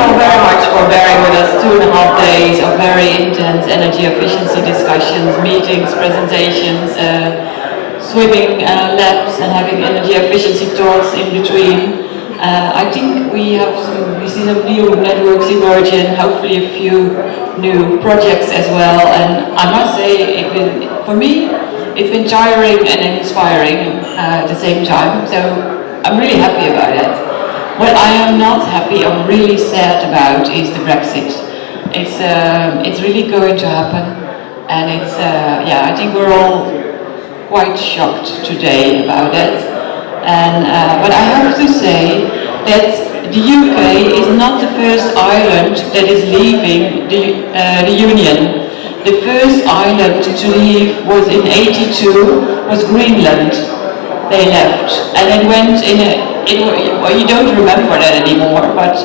all very much for bearing with us 2.5 days of very intense energy efficiency discussions, meetings, presentations, swimming laps and having energy efficiency talks in between. I think we see some new networks emerging, hopefully a few new projects as well. And I must say, for me, it's been tiring and inspiring at the same time. So I'm really happy about it. What I am not happy or really sad about is the Brexit. It's really going to happen, and I think we're all quite shocked today about it. And but I have to say that the UK is not the first island that is leaving the Union. The first island to leave was in '82, was Greenland. They left, and it went in well, you don't remember that anymore, but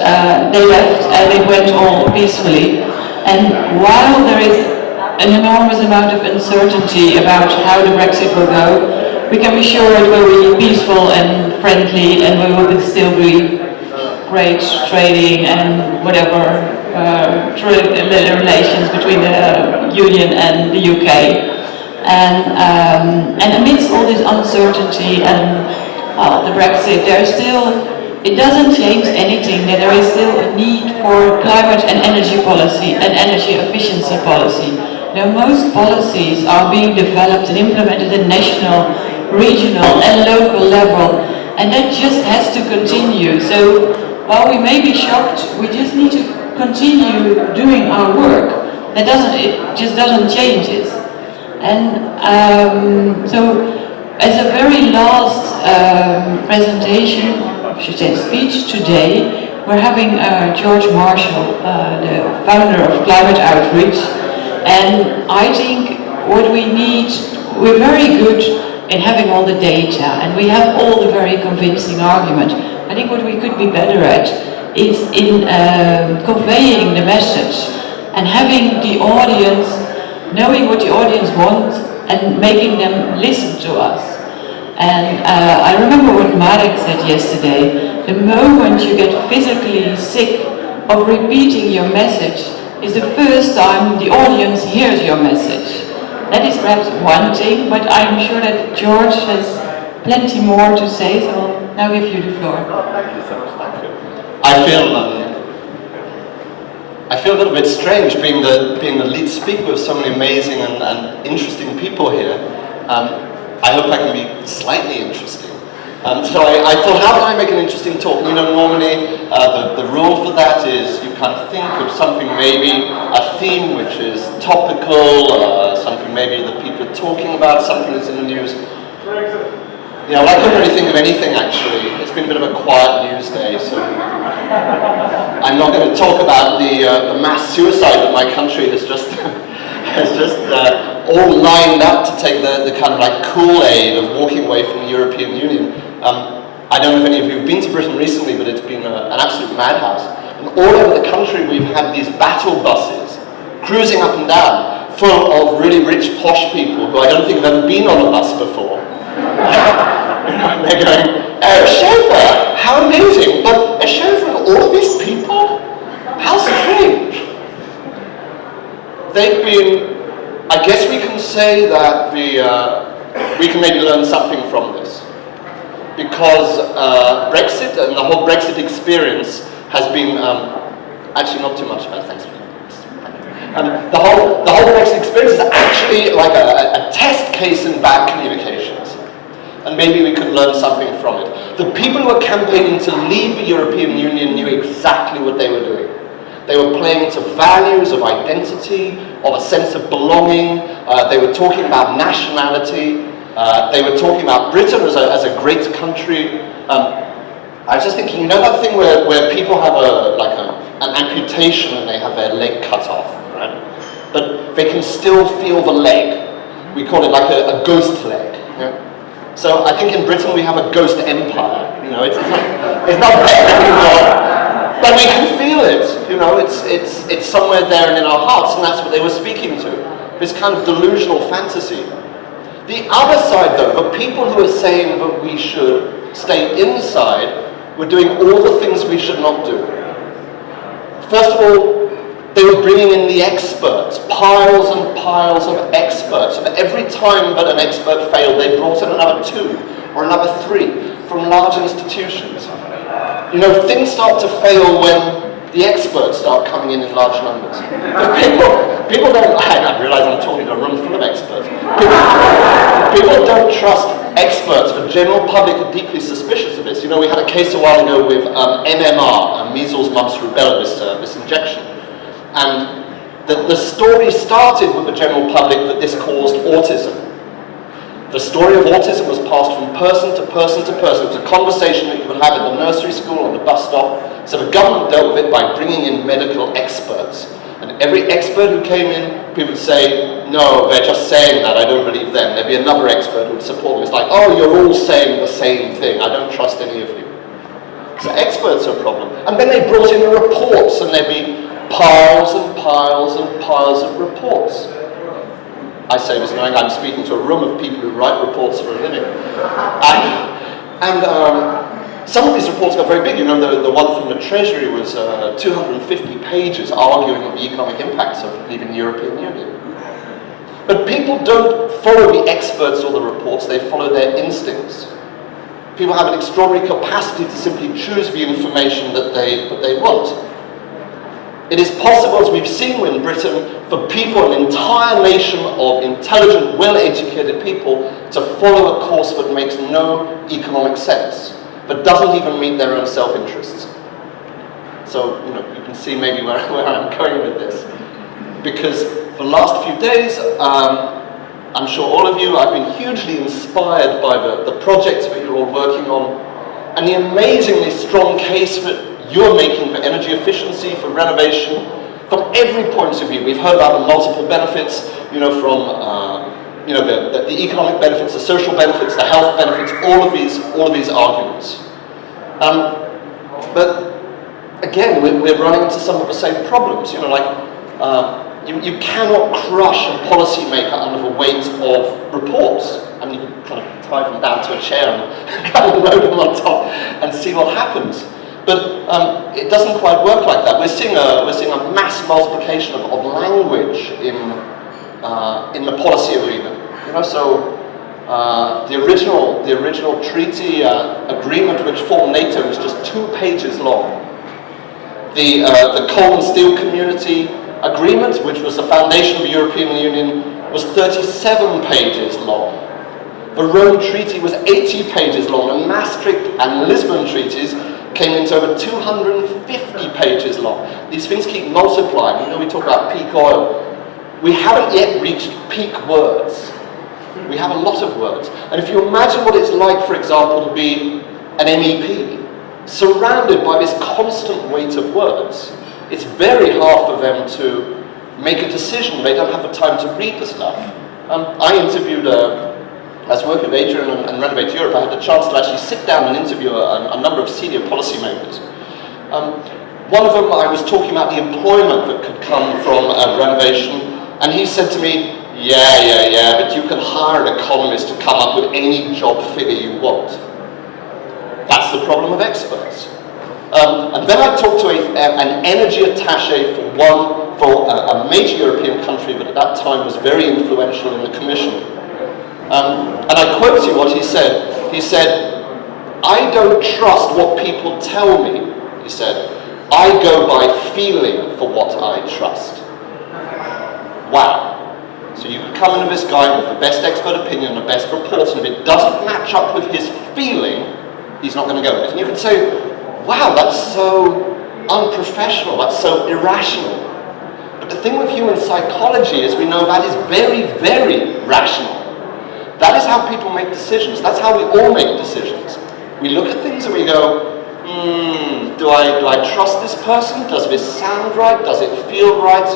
they left and it went all peacefully. And while there is an enormous amount of uncertainty about how the Brexit will go, we can be sure it will be peaceful and friendly, and we will still be great trading and whatever relations between the Union and the UK. And amidst all this uncertainty and the Brexit, it doesn't change anything, that there is still a need for climate and energy policy and energy efficiency policy. Now, most policies are being developed and implemented at national, regional and local level, and that just has to continue. So while we may be shocked, we just need to continue doing our work. It just doesn't change it. And so, as a very last presentation, I should say speech today, we're having George Marshall, the founder of Climate Outreach, and I think what we need, we're very good in having all the data, and we have all the very convincing argument. I think what we could be better at is in conveying the message and having the audience, knowing what the audience wants and making them listen to us. And I remember what Marek said yesterday, the moment you get physically sick of repeating your message is the first time the audience hears your message. That is perhaps one thing, but I'm sure that George has plenty more to say, so I'll now give you the floor. Thank you so much, thank you. I feel a little bit strange being the lead speaker with so many amazing and interesting people here. I hope I can be slightly interesting. So I thought, how can I make an interesting talk? You know, normally the rule for that is you kind of think of something, maybe a theme which is topical, something maybe that people are talking about, something that's in the news. Yeah, well, I couldn't really think of anything actually. It's been a bit of a quiet news day, so I'm not going to talk about the mass suicide that my country has just all lined up to take the kind of like Kool-Aid of walking away from the European Union. I don't know if any of you have been to Britain recently, but it's been an absolute madhouse. And all over the country we've had these battle buses cruising up and down, full of really rich, posh people who I don't think have ever been on a bus before. They're going, a chauffeur, how amazing, but a chauffeur of all of these people? How strange. They've been, I guess we can say that we can maybe learn something from this. Because Brexit and the whole Brexit experience has been, actually not too much, thanks. The whole Brexit experience is actually like a test case in bad communications. And maybe we could learn something from it. The people who were campaigning to leave the European Union knew exactly what they were doing. They were playing to values of identity, of a sense of belonging. They were talking about nationality. They were talking about Britain as a great country. I was just thinking, you know that thing where people have an amputation and they have their leg cut off, right? But they can still feel the leg. We call it like a ghost leg. You know? So I think in Britain we have a ghost empire. You know, it's not there anymore, but we can feel it. You know, it's somewhere there and in our hearts, and that's what they were speaking to. This kind of delusional fantasy. The other side, though, the people who are saying that we should stay inside, were doing all the things we should not do. First of all, they were bringing in the experts, piles and piles of experts, and every time that an expert failed, they brought in another 2 or another 3 from large institutions. You know, things start to fail when the experts start coming in large numbers. People don't, I realise I'm talking to a room full of experts. People don't trust experts. The general public are deeply suspicious of this. You know, we had a case a while ago with MMR, measles, mumps, rubella, this injection. And the story started with the general public that this caused autism. The story of autism was passed from person to person to person. It was a conversation that you would have at the nursery school or the bus stop. So the government dealt with it by bringing in medical experts. And every expert who came in, people would say, no, they're just saying that, I don't believe them. There'd be another expert who would support them. It's like, oh, you're all saying the same thing. I don't trust any of you. So experts are a problem. And then they brought in the reports, and there'd be piles and piles and piles of reports. I say this knowing I'm speaking to a room of people who write reports for a living. Some of these reports got very big. You know, the one from the Treasury was 250 pages arguing the economic impacts of leaving the European Union. But people don't follow the experts or the reports, they follow their instincts. People have an extraordinary capacity to simply choose the information that they want. It is possible, as we've seen in Britain, for people, an entire nation of intelligent, well-educated people, to follow a course that makes no economic sense, but doesn't even meet their own self-interests. So, you know, you can see maybe where I'm going with this. Because for the last few days, I'm sure all of you, I've been hugely inspired by the projects that you're all working on, and the amazingly strong case that you're making for energy efficiency, for renovation, from every point of view. We've heard about the multiple benefits, you know, from the economic benefits, the social benefits, the health benefits, all of these arguments. But again, we're running into some of the same problems. You know, like you cannot crush a policymaker under the weight of reports. I mean, you can kind of tie them down to a chair and kind of load them on top and see what happens. But it doesn't quite work like that. We're seeing a mass multiplication of language in the policy arena. You know, so the original treaty agreement which formed NATO was just 2 pages long. The Coal and Steel Community Agreement, which was the foundation of the European Union, was 37 pages long. The Rome Treaty was 80 pages long, and Maastricht and Lisbon treaties came into over 250 pages long. These things keep multiplying. You know, we talk about peak oil. We haven't yet reached peak words. We have a lot of words. And if you imagine what it's like, for example, to be an MEP, surrounded by this constant weight of words, it's very hard for them to make a decision. They don't have the time to read the stuff. I interviewed as working with Adrian and Renovate Europe, I had the chance to actually sit down and interview a number of senior policymakers. One of them, I was talking about the employment that could come from renovation, and he said to me, yeah, but you can hire an economist to come up with any job figure you want. That's the problem of experts. And then I talked to an energy attaché for a major European country that at that time was very influential in the Commission. And I quote you what he said. He said, I don't trust what people tell me, he said. I go by feeling for what I trust. Wow. So you can come into this guy with the best expert opinion, the best reports, and if it doesn't match up with his feeling, he's not going to go with it. And you can say, wow, that's so unprofessional, that's so irrational. But the thing with human psychology is we know that is very, very rational. That is how people make decisions. That's how we all make decisions. We look at things and we go, do I trust this person? Does this sound right? Does it feel right?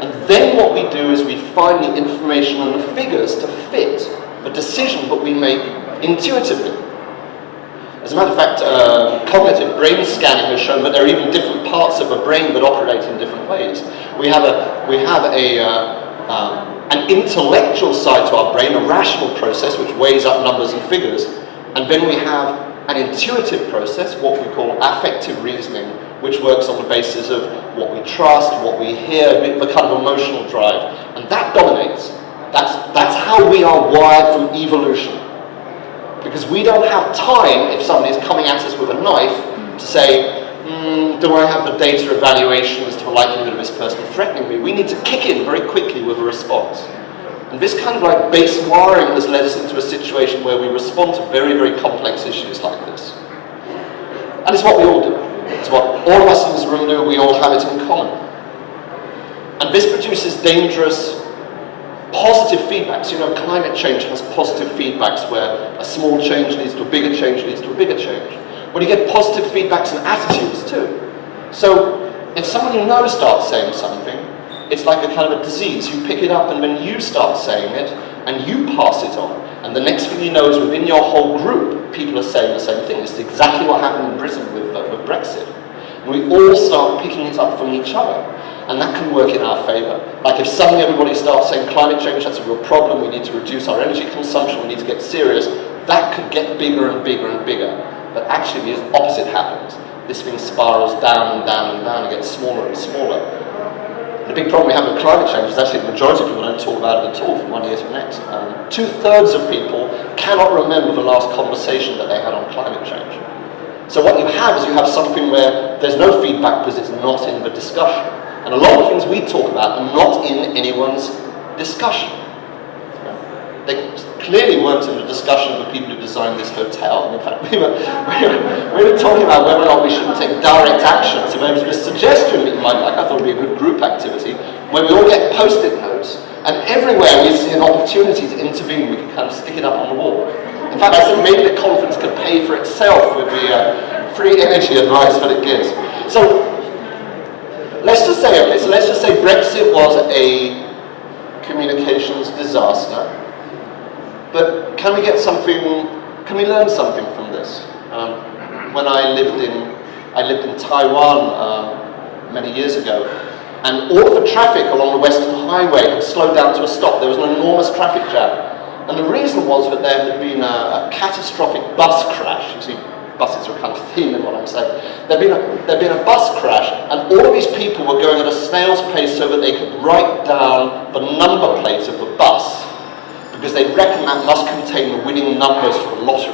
And then what we do is we find the information and the figures to fit the decision that we make intuitively. As a matter of fact, cognitive brain scanning has shown that there are even different parts of the brain that operate in different ways. We have an intellectual side to our brain, a rational process which weighs up numbers and figures, and then we have an intuitive process, what we call affective reasoning, which works on the basis of what we trust, what we hear, the kind of emotional drive. And that dominates. That's how we are wired from evolution. Because we don't have time, if somebody's coming at us with a knife, to say, do I have the data evaluation as to the likelihood of this person threatening me? We need to kick in very quickly with a response. And this kind of like base wiring has led us into a situation where we respond to very, very complex issues like this. And it's what we all do. It's what all of us in this room do. We all have it in common. And this produces dangerous positive feedbacks. You know, climate change has positive feedbacks where a small change leads to a bigger change, leads to a bigger change. Well, you get positive feedbacks and attitudes too. So if someone you know starts saying something, it's like a kind of a disease. You pick it up and then you start saying it and you pass it on. And the next thing you know is within your whole group, people are saying the same thing. It's exactly what happened in Britain with Brexit. And we all start picking it up from each other. And that can work in our favour. Like if suddenly everybody starts saying climate change, that's a real problem, we need to reduce our energy consumption, we need to get serious, that could get bigger and bigger and bigger. But actually the opposite happens. This thing spirals down and down and down and gets smaller and smaller. The big problem we have with climate change is actually the majority of people don't talk about it at all from one year to the next. 2/3 of people cannot remember the last conversation that they had on climate change. So what you have is you have something where there's no feedback because it's not in the discussion. And a lot of things we talk about are not in anyone's discussion. They clearly weren't in the discussion of the people who designed this hotel. And in fact, we were talking about whether or not we shouldn't take direct action. So there was this suggestion that you might like, I thought it would be a good group activity, where we all get post-it notes, and everywhere we see an opportunity to intervene, we can kind of stick it up on the wall. In fact, I said maybe the conference could pay for itself with the free energy advice that it gives. So let's just say Brexit was a communications disaster. But can we learn something from this? When I lived in Taiwan many years ago, and all of the traffic along the Western Highway had slowed down to a stop. There was an enormous traffic jam. And the reason was that there had been a catastrophic bus crash. You see, buses are kind of theme in what I'm saying. There'd been a bus crash, and all of these people were going at a snail's pace so that they could write down the number plate of the bus, because they reckon that must contain the winning numbers for the lottery.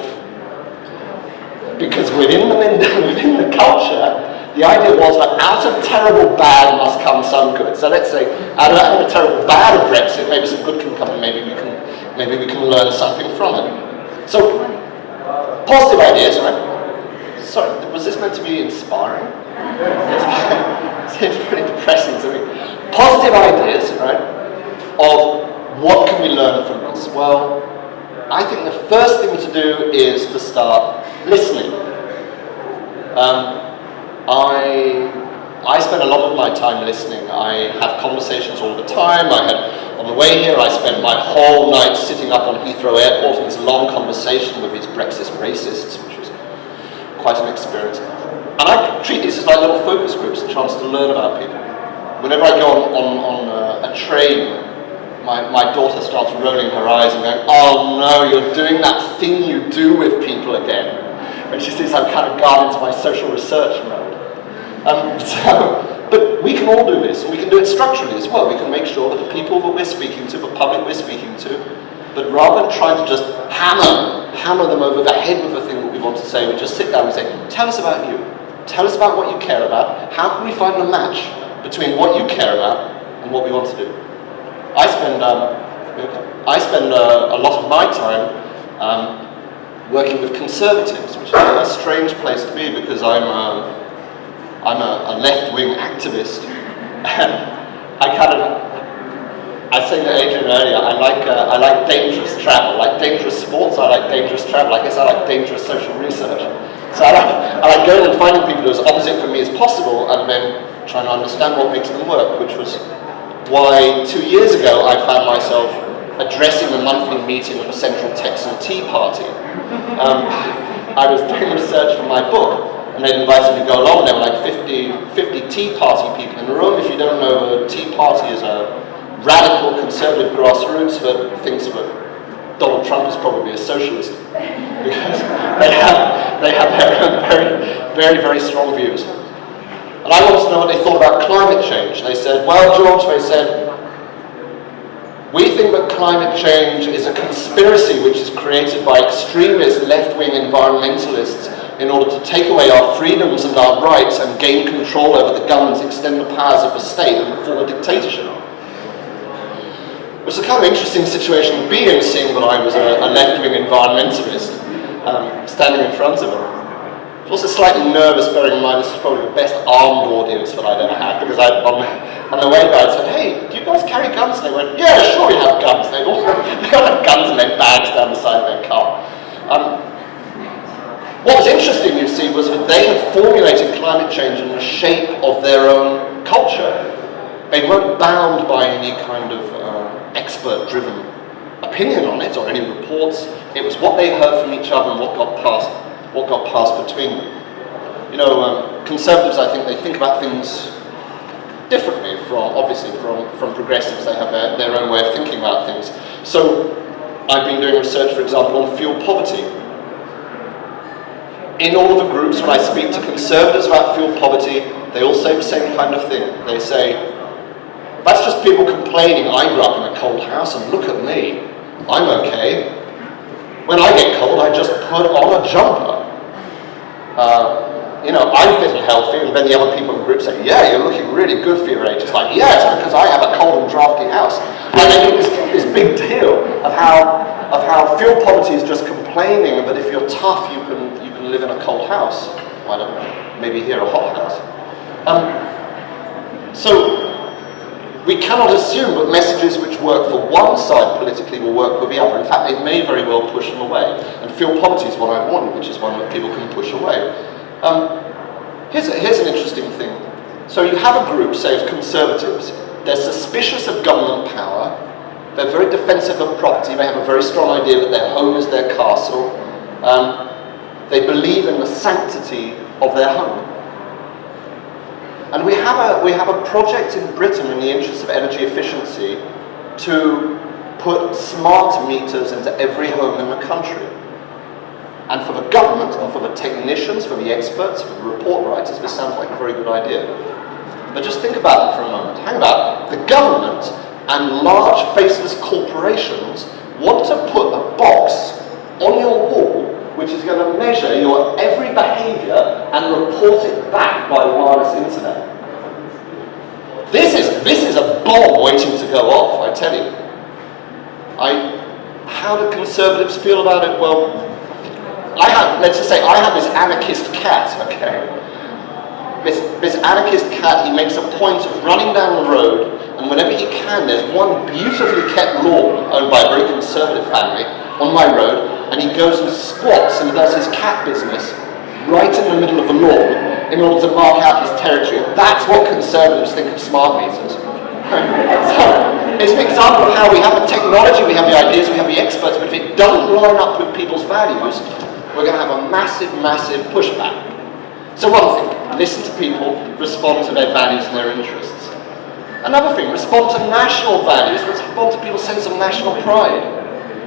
Because within the culture, the idea was that out of terrible bad must come some good. So let's say, out of a terrible bad of Brexit, maybe some good can come, and maybe we can learn something from it. So, positive ideas, right? Sorry, was this meant to be inspiring? It's pretty depressing to me. Positive ideas, right, of what can we learn from this? Well, I think the first thing to do is to start listening. I spend a lot of my time listening. I have conversations all the time. On the way here, I spent my whole night sitting up on Heathrow Airport in this long conversation with these Brexit racists, which was quite an experience. And I treat these as like little focus groups, a chance to learn about people. Whenever I go on a train, my daughter starts rolling her eyes and going, oh no, you're doing that thing you do with people again. And she sees I'm kind of gone into my social research mode. But we can all do this, and we can do it structurally as well. We can make sure that the people that we're speaking to, the public we're speaking to, but rather than trying to just hammer them over the head with the thing that we want to say, we just sit down and say, tell us about you. Tell us about what you care about. How can we find a match between what you care about and what we want to do? I spend a lot of my time working with conservatives, which is a strange place to be because I'm a left-wing activist, and I was saying to Adrian earlier, I like dangerous travel, like dangerous sports. I like dangerous travel. I guess I like dangerous social research. So I like going and finding people who are as opposite from me as possible, and then trying to understand what makes them work, which was why 2 years ago I found myself addressing a monthly meeting of the Central Texan Tea Party. I was doing research for my book, and they'd invited me to go along, and there were like 50 Tea Party people in the room. If you don't know, the Tea Party is a radical conservative grassroots that thinks that Donald Trump is probably a socialist, because they have their own very, very, very strong views. And I wanted to know what they thought about climate change. They said, well, George, they said, we think that climate change is a conspiracy which is created by extremist left-wing environmentalists in order to take away our freedoms and our rights and gain control over the governments, extend the powers of the state and form a dictatorship. It was a kind of interesting situation to be in, seeing that I was a left-wing environmentalist standing in front of them. I was also slightly nervous, bearing in mind this was probably the best armed audience that I'd ever had, because on the way there I said, hey, do you guys carry guns? And they went, yeah, sure we have guns. They all had guns in their bags down the side of their car. What was interesting, you see, was that they had formulated climate change in the shape of their own culture. They weren't bound by any kind of expert-driven opinion on it or any reports. It was what they heard from each other and what got passed between them. You know, conservatives, I think, they think about things differently from progressives. They have their own way of thinking about things. So I've been doing research, for example, on fuel poverty. In all of the groups, when I speak to conservatives about fuel poverty, they all say the same kind of thing. They say, that's just people complaining. I grew up in a cold house and look at me. I'm okay. When I get cold, I just put on a jumper. You know, I'm fit and healthy, and then the other people in the group say, yeah, you're looking really good for your age. It's like, yeah, it's because I have a cold and drafty house. And they make this big deal of how fuel poverty is just complaining that if you're tough, you can live in a cold house. I don't know, maybe here a hot house. So we cannot assume that messages which work for one side politically will work for the other. In fact, they may very well push them away. And fuel poverty is one I want, which is one that people can push away. Here's an interesting thing. So you have a group, say, of conservatives. They're suspicious of government power. They're very defensive of property. They have a very strong idea that their home is their castle. They believe in the sanctity of their home. And we have a project in Britain in the interest of energy efficiency to put smart meters into every home in the country. And for the government, and for the technicians, for the experts, for the report writers, this sounds like a very good idea. But just think about it for a moment. Hang about, the government and large faceless corporations want to put a box on your wall which is going to measure your every behavior and report it back by wireless internet. This is a bomb waiting to go off, I tell you. How do conservatives feel about it? Well, let's just say I have this anarchist cat, okay? This anarchist cat, he makes a point of running down the road, and whenever he can, there's one beautifully kept lawn owned by a very conservative family on my road, and he goes and squats and does his cat business right in the middle of the lawn in order to mark out his territory. That's what conservatives think of smart meters. So it's an example of how we have the technology, we have the ideas, we have the experts, but if it doesn't line up with people's values, we're going to have a massive, massive pushback. So one thing, listen to people, respond to their values and their interests. Another thing, respond to national values, respond to people's sense of national pride.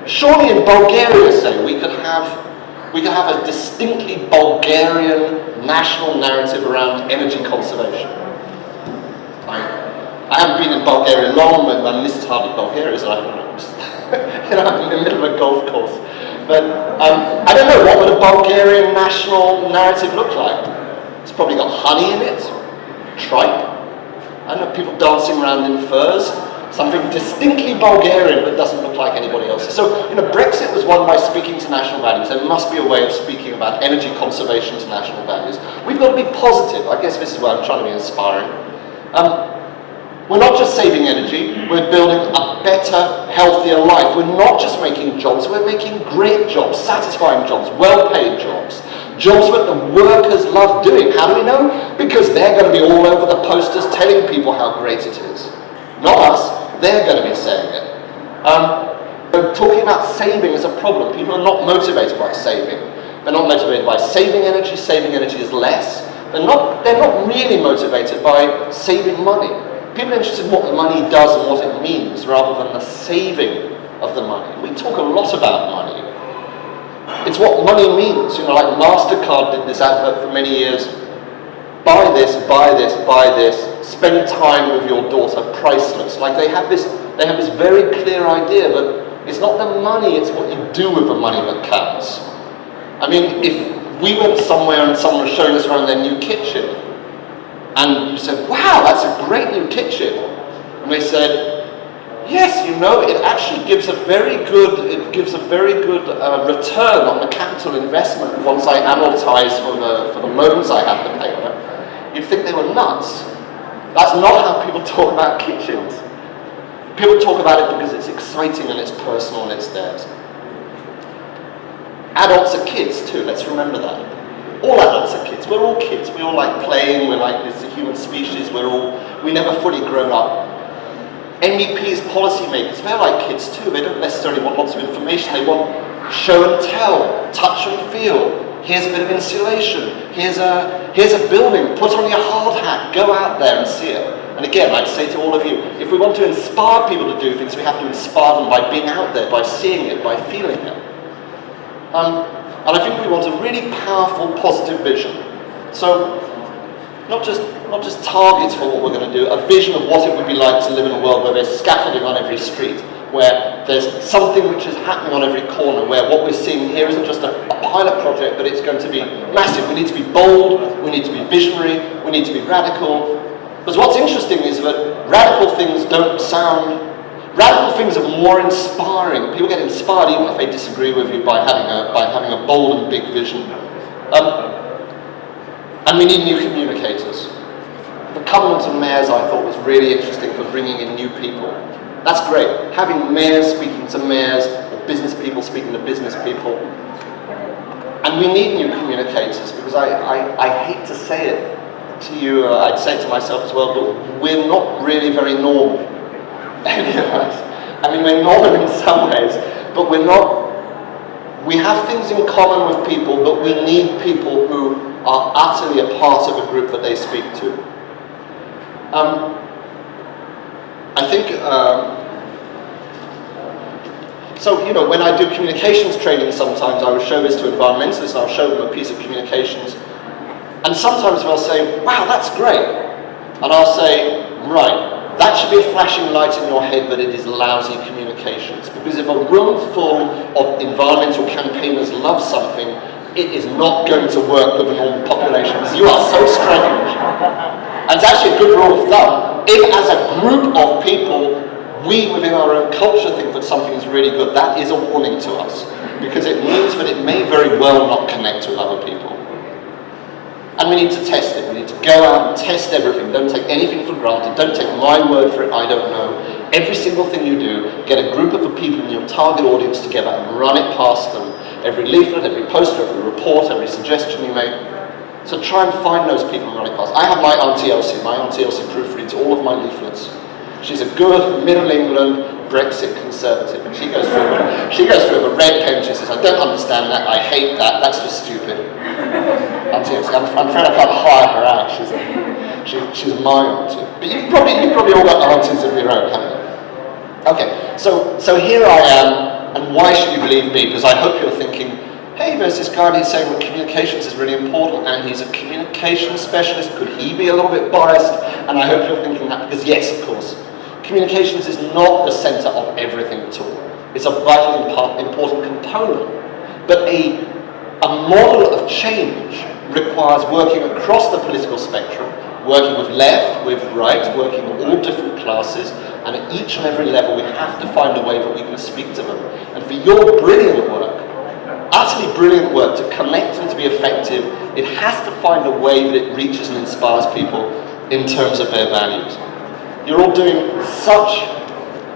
Surely in Bulgaria, say, we could have a distinctly Bulgarian national narrative around energy conservation. I haven't been in Bulgaria long, and this is hardly Bulgaria, so I don't know. I'm in the middle of a golf course. But I don't know, what would a Bulgarian national narrative look like? It's probably got honey in it, tripe. I don't know, people dancing around in furs. Something distinctly Bulgarian that doesn't look like anybody else's. So, Brexit was won by speaking to national values. There must be a way of speaking about energy conservation to national values. We've got to be positive. I guess this is where I'm trying to be inspiring. We're not just saving energy, we're building a better, healthier life. We're not just making jobs, we're making great jobs, satisfying jobs, well-paid jobs. Jobs that the workers love doing. How do we know? Because they're going to be all over the posters telling people how great it is. Not us, they're going to be saying it. But talking about saving is a problem. People are not motivated by saving. They're not motivated by saving energy is less. They're not really motivated by saving money. People are interested in what money does and what it means, rather than the saving of the money. We talk a lot about money. It's what money means. Like MasterCard did this advert for many years. buy this, buy this, buy this, spend time with your daughter, priceless. Like they have this very clear idea that it's not the money, it's what you do with the money that counts. I mean, if we went somewhere and someone was showing us around their new kitchen, and you said, wow, that's a great new kitchen. And they said, yes, you know, it actually gives a very good, return on the capital investment once I amortize for the loans I have to pay on it. You'd think they were nuts. That's not how people talk about kitchens. People talk about it because it's exciting and it's personal and it's theirs. Adults are kids too, let's remember that. All adults are kids. We're all kids. We all like playing. We're like this human species. We never fully grown up. MEPs, policymakers, they're like kids too. They don't necessarily want lots of information. They want show and tell, touch and feel. Here's a bit of insulation. Here's a building. Put on your hard hat. Go out there and see it. And again, I'd say to all of you, if we want to inspire people to do things, we have to inspire them by being out there, by seeing it, by feeling it. And I think we want a really powerful, positive vision. So, not just targets for what we're going to do, a vision of what it would be like to live in a world where there's scaffolding on every street, where there's something which is happening on every corner, where what we're seeing here isn't just a pilot project, but it's going to be massive. We need to be bold, we need to be visionary, we need to be radical. Because what's interesting is that radical things are more inspiring. People get inspired even if they disagree with you by having a bold and big vision. And we need new communicators. The Covenant of Mayors I thought was really interesting for bringing in new people. That's great. Having mayors speaking to mayors, or business people speaking to business people. And we need new communicators, because I hate to say it to you, I'd say it to myself as well, but we're not really very normal. I mean, we're normal in some ways, but we have things in common with people, but we need people who are utterly a part of a group that they speak to. I think, so, you know, when I do communications training sometimes, I will show this to environmentalists, and I'll show them a piece of communications, and sometimes they'll say, wow, that's great. And I'll say, right, that should be a flashing light in your head that it is lousy communications. Because if a room full of environmental campaigners love something, it is not going to work with a normal population, because you are so strange. And it's actually a good rule of thumb. If as a group of people, we within our own culture think that something is really good, that is a warning to us. Because it means that it may very well not connect with other people. And we need to test it. We need to go out and test everything. Don't take anything for granted. Don't take my word for it, I don't know. Every single thing you do, get a group of the people in your target audience together and run it past them. Every leaflet, every poster, every report, every suggestion you make. So try and find those people and run it past. I have my Auntie Elsie. My Auntie Elsie proofreads all of my leaflets. She's a good Middle England Brexit conservative, and she goes through the red pen. She says, I don't understand that, I hate that, that's just stupid. Auntie Elsie, I'm afraid I can't hire her out. She's my auntie. But you've probably all got aunties of your own, haven't you? Okay, so here I am, and why should you believe me? Because I hope you're thinking, hey, there's this guy and he's saying that communications is really important, and he's a communications specialist. Could he be a little bit biased? And I hope you're thinking that, because yes, of course. Communications is not the center of everything at all. It's a vitally important component. But a model of change requires working across the political spectrum, working with left, with right, working with all different classes, and at each and every level we have to find a way that we can speak to them. And for your brilliant work, utterly brilliant work, to connect and to be effective, it has to find a way that it reaches and inspires people in terms of their values. You're all doing such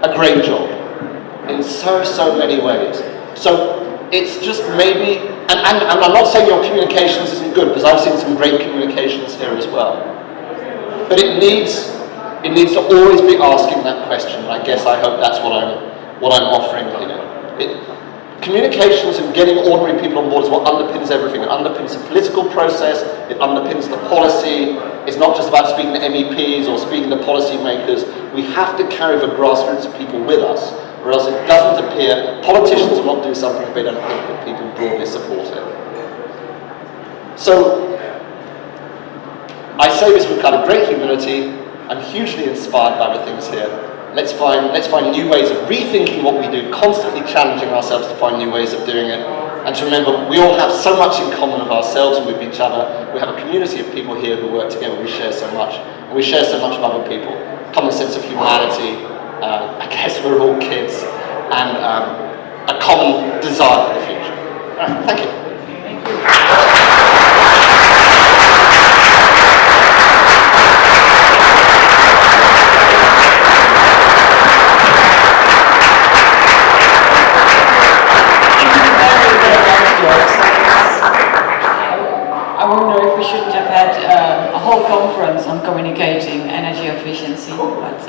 a great job in so many ways. So it's just maybe, and I'm not saying your communications isn't good, because I've seen some great communications here as well. But it needs to always be asking that question, and I guess I hope that's what I'm offering here. Communications and getting ordinary people on board is what underpins everything. It underpins the political process, it underpins the policy. It's not just about speaking to MEPs or speaking to policymakers. We have to carry the grassroots of people with us, or else it doesn't appear, politicians will not do something if they don't think that people broadly support it. So, I say this with kind of great humility. I'm hugely inspired by the things here. Let's find new ways of rethinking what we do, constantly challenging ourselves to find new ways of doing it. And to remember, we all have so much in common with ourselves and with each other. We have a community of people here who work together. We share so much. And we share so much with other people. Common sense of humanity. I guess we're all kids. And a common desire for the future. All right, thank you. Thank you. I wonder if we shouldn't have had a whole conference on communicating energy efficiency, but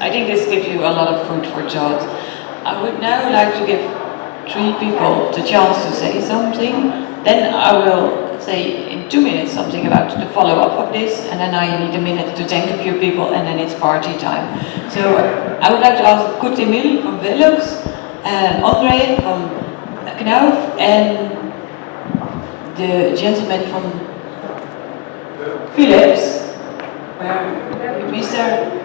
I think this gives you a lot of food for thought. I would now like to give 3 people the chance to say something, then I will say in 2 minutes something about the follow-up of this, and then I need a minute to thank a few people, and then it's party time. So I would like to ask Kurt Emil from Velux, André from Knauf, and the gentleman from Philips, Mr.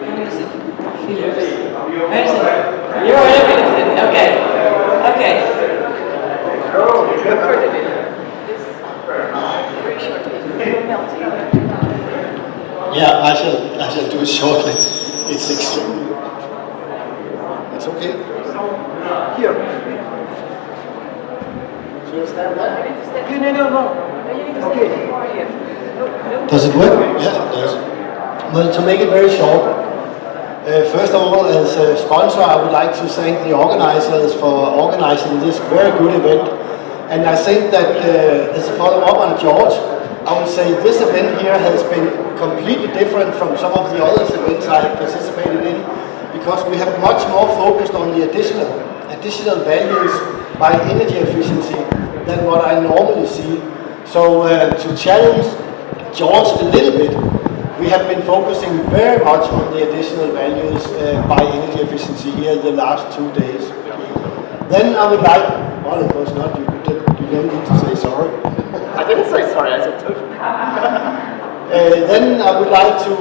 Where is it? Philips. Where is it? You're where Philips is. Okay. Okay. Yeah, I shall do it shortly. It's extremely. It's okay. Here. Should I stand there? No. Okay. Does it work? Yes, it does. Well, to make it very short, first of all, as a sponsor, I would like to thank the organizers for organizing this very good event. And I think that as a follow-up on George, I would say this event here has been completely different from some of the other events I have participated in, because we have much more focused on the additional values by energy efficiency than what I normally see. So to challenge George a little bit, we have been focusing very much on the additional values by energy efficiency here the last 2 days. Then I would like, well, it was not, you don't need to say sorry. I didn't say sorry, I said total. Then I would like to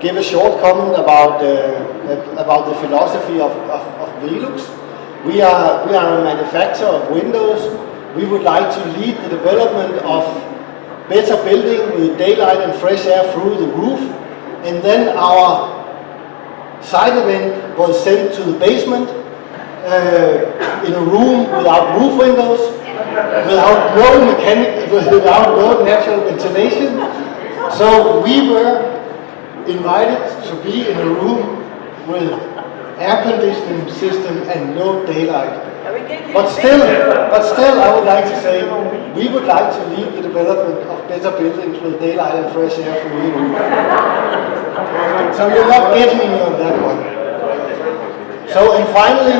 give a short comment about the philosophy of Velux. We are a manufacturer of windows. We would like to lead the development of better building with daylight and fresh air through the roof. And then our side event was sent to the basement in a room without roof windows, without no natural ventilation. So we were invited to be in a room with air conditioning system and no daylight. But still, I would like to say, we would like to lead the development of better buildings with daylight and fresh air through the roof. So you're not getting me on that one. So, and finally,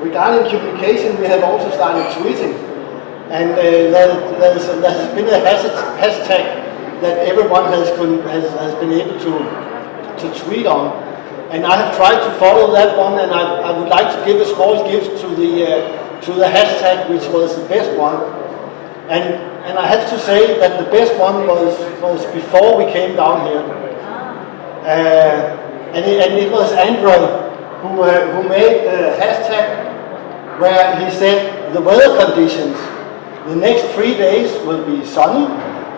regarding communication, we have also started tweeting. And there has been a hashtag that everyone has been able to tweet on. And I have tried to follow that one, and I would like to give a small gift to the hashtag, which was the best one. And I have to say that the best one was before we came down here. And it was Andre who made a hashtag where he said the weather conditions. The next 3 days will be sunny,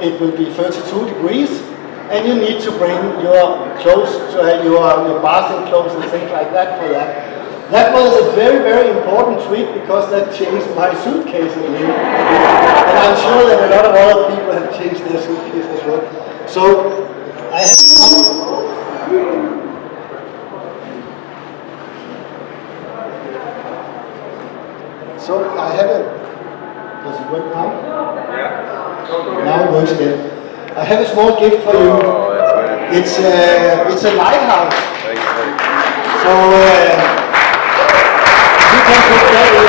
it will be 32 degrees, and you need to bring your clothes, your bathing clothes and things like that for that. That was a very, very important tweet because that changed my suitcase a little. And I'm sure that a lot of other people have changed their suitcase as well. So I have does it work now? Yeah. Now it works again. I have a small gift for you. It's a lighthouse. So you can put that in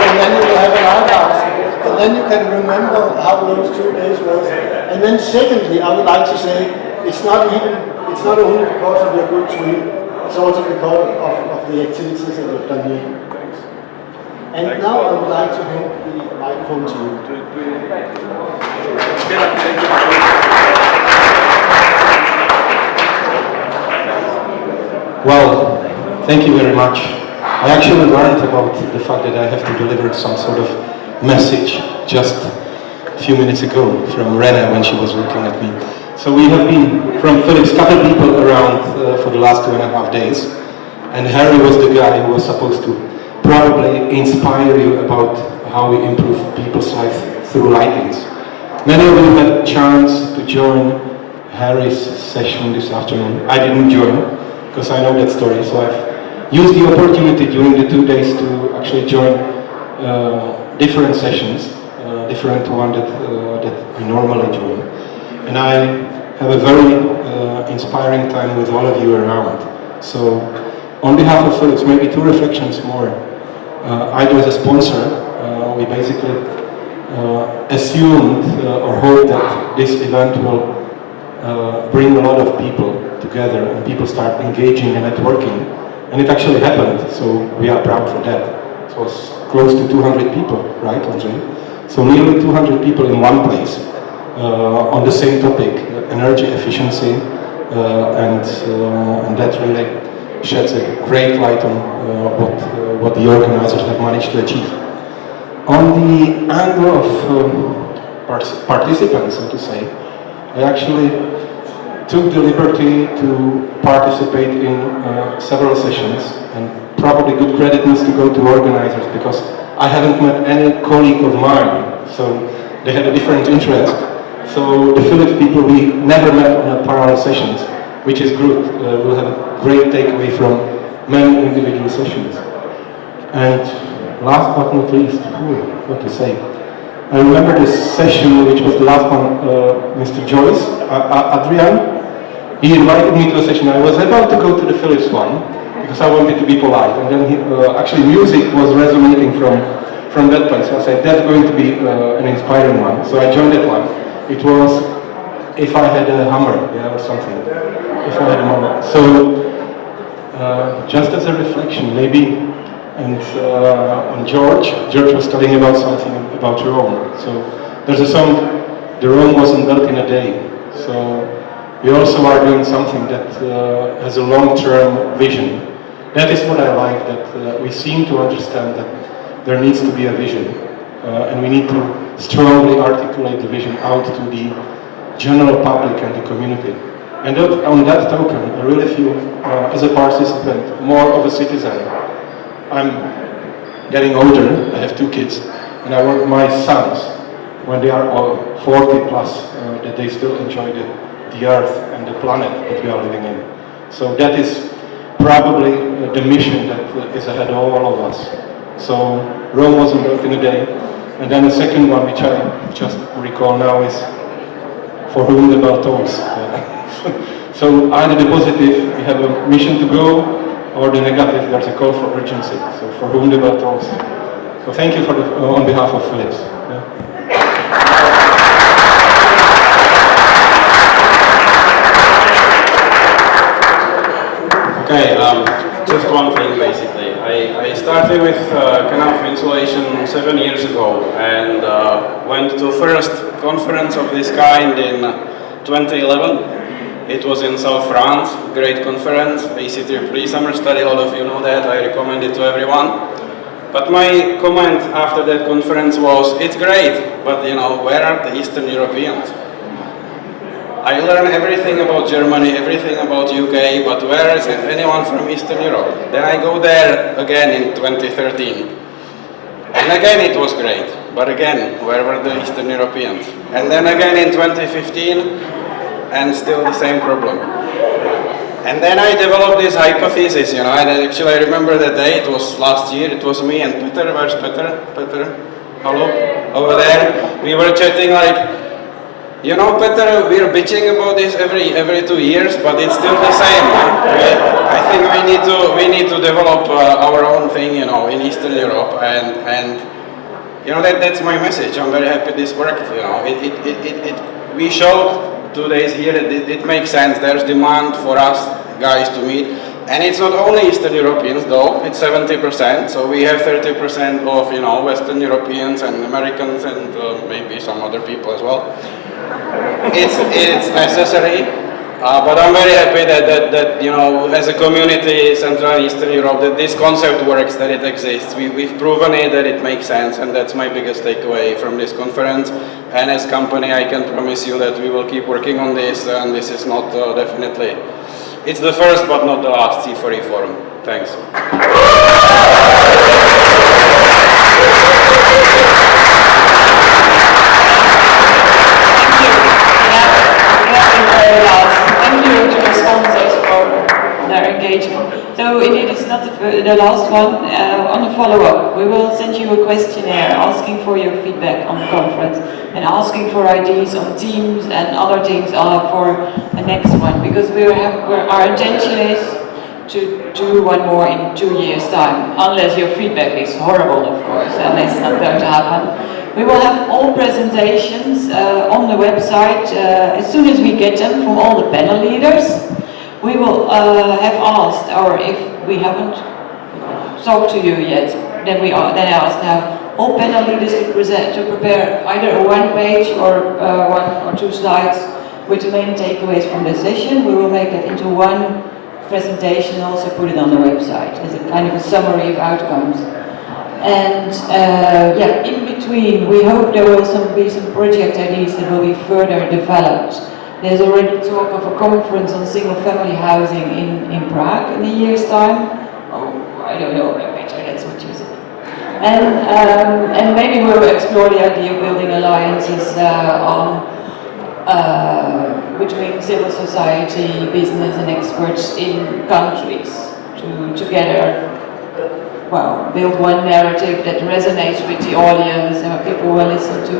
and then you will have a lighthouse. And then you can remember how those 2 days was. And then secondly, I would like to say it's not only because of your good tweet. it's also a record of the activities that we've done here. Thanks. And Thanks. now I would like to hand the microphone to you. Well, thank you very much. I actually learned about the fact that I have to deliver some sort of message just a few minutes ago from Rena when she was looking at me. So we have been from Philips, couple people around for the last 2.5 days, and Harry was the guy who was supposed to probably inspire you about how we improve people's life through lightings. Many of you had a chance to join Harry's session this afternoon. I didn't join because I know that story, so I've used the opportunity during the 2 days to actually join different sessions, different one that I normally join. And I have a very inspiring time with all of you around. So on behalf of Philips, maybe 2 reflections more. I do as a sponsor, we basically assumed or hoped that this event will bring a lot of people together and people start engaging and networking. And it actually happened, so we are proud for that. It was close to 200 people, right, Andre? So nearly 200 people in one place on the same topic, energy efficiency, and that really sheds a great light on what the organizers have managed to achieve. On the angle of participants, so to say, I actually took the liberty to participate in several sessions, and probably good credit needs to go to organizers because I haven't met any colleague of mine, so they had a different interest. So the Philips people, we never met on a parallel sessions, which is good. We'll have a great takeaway from many individual sessions. And last but not least, what to say? I remember this session, which was the last one, Mr. Joyce, Adrian. He invited me to a session. I was about to go to the Philips one because I wanted to be polite, and then actually music was resonating from that place. So I said that's going to be an inspiring one. So I joined that one. It was If I Had a Hammer, or something. If I Had a Hammer. So just as a reflection, maybe, and on George was telling about something about Rome. So there's a song, "The Rome wasn't built in a day." So we also are doing something that has a long-term vision. That is what I like, that we seem to understand that there needs to be a vision. And we need to strongly articulate the vision out to the general public and the community. And on that token, I really feel, as a participant, more of a citizen. I'm getting older, I have 2 kids, and I want my sons, when they are all 40 plus, that they still enjoy the earth and the planet that we are living in. So that is probably the mission that is ahead of all of us. So Rome wasn't built in a day. And then the second one, which I just recall now, is "For whom the bell tolls." So either the positive, we have a mission to go, or the negative, there's a call for urgency. So "For whom the bell tolls." So thank you for on behalf of Philips. Yeah. Okay, just one thing basically. I started with kind of insulation 7 years ago and went to first conference of this kind in 2011. It was in South France, great conference, AC3 summer study, a lot of you know that, I recommend it to everyone. But my comment after that conference was, it's great, but you know, where are the Eastern Europeans? I learned everything about Germany, everything about UK, but where is anyone from Eastern Europe? Then I go there again in 2013. And again it was great, but again, where were the Eastern Europeans? And then again in 2015, and still the same problem. And then I developed this hypothesis, you know, and actually I remember the day, it was last year, it was me and Peter, where's Peter? Peter, hello? Over there, we were chatting like, you know, Peter, we're bitching about this every 2 years, but it's still the same. I think we need to develop our own thing, you know, in Eastern Europe, and you know that's my message. I'm very happy this worked. You know, we showed 2 days here that it makes sense. There's demand for us guys to meet, And it's not only Eastern Europeans though, it's 70%, so we have 30% of, you know, Western Europeans and Americans and maybe some other people as well. It's necessary, but I'm very happy that, you know, as a community, Central and Eastern Europe, that this concept works, that it exists. We've proven it, that it makes sense, and that's my biggest takeaway from this conference. And as a company, I can promise you that we will keep working on this, and this is not definitely, it's the first but not the last C4E forum. Thanks. Thank you to the sponsors for their engagement. So indeed, it's not the last one. On the follow-up, we will send you a questionnaire asking for your feedback on the conference and asking for ideas on teams and other things for the next one, because our intention is to do one more in 2 years' time, unless your feedback is horrible, of course, and it's not going to happen. We will have all presentations on the website as soon as we get them from all the panel leaders. We will have asked, or if we haven't talked to you yet, then I ask now all panel leaders to prepare either a one-page or 1 or 2 slides with the main takeaways from the session. We will make that into one presentation and also put it on the website as a kind of a summary of outcomes. And yeah, in between, we hope there will be some project ideas that will be further developed. There's already talk of a conference on single-family housing in Prague in a year's time. Oh, I don't know, Peter, that's what you said. And maybe we'll explore the idea of building alliances between civil society, business, and experts in countries to together. Well, build one narrative that resonates with the audience and what people will listen to.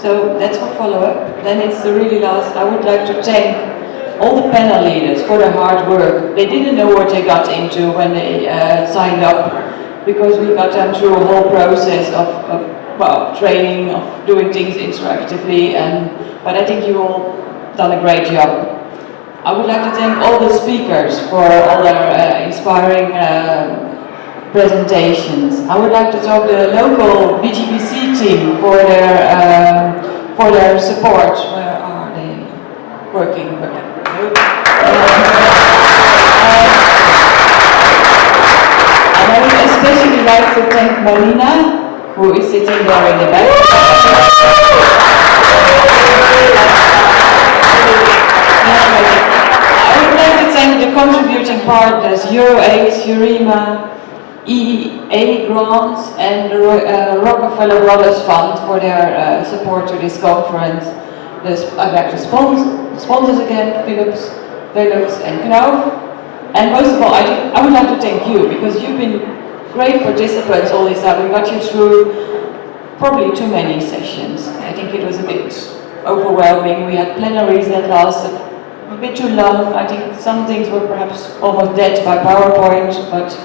So that's for follow-up. Then it's the really last. I would like to thank all the panel leaders for their hard work. They didn't know what they got into when they signed up, because we got them through a whole process of training, of doing things interactively. But I think you all done a great job. I would like to thank all the speakers for all their inspiring presentations. I would like to thank the local BGBC team for their support. Where are they? Working. And I would especially like to thank Marina, who is sitting there in the back. I would like to thank the contributing partners, Euro8, Eurema, EA Grants and the Rockefeller Brothers Fund for their support to this conference. I'd like to sponsors again, Philips and Knauf. And most of all, I would like to thank you, because you've been great participants all this time. We got you through probably too many sessions. I think it was a bit overwhelming. We had plenaries that lasted a bit too long. I think some things were perhaps almost dead by PowerPoint, but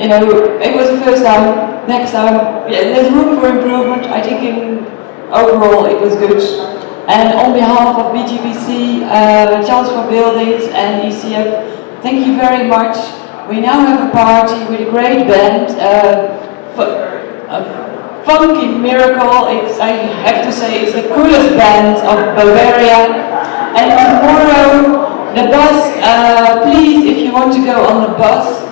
you know, it was the first time. Next time, yeah, there's room for improvement. I think overall it was good. And on behalf of BGBC, Chance for Buildings and ECF, thank you very much. We now have a party with a great band, Funky Miracle. I have to say, it's the coolest band of Bavaria. And tomorrow, the bus, please, if you want to go on the bus,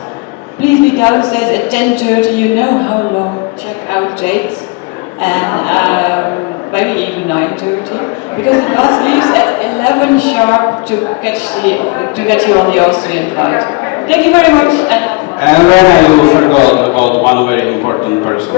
please be downstairs at 10:30. You know how long checkout takes, and maybe even 9:30, because the bus leaves at 11 sharp to get you on the Austrian flight. Thank you very much. And then I forgot about one very important person.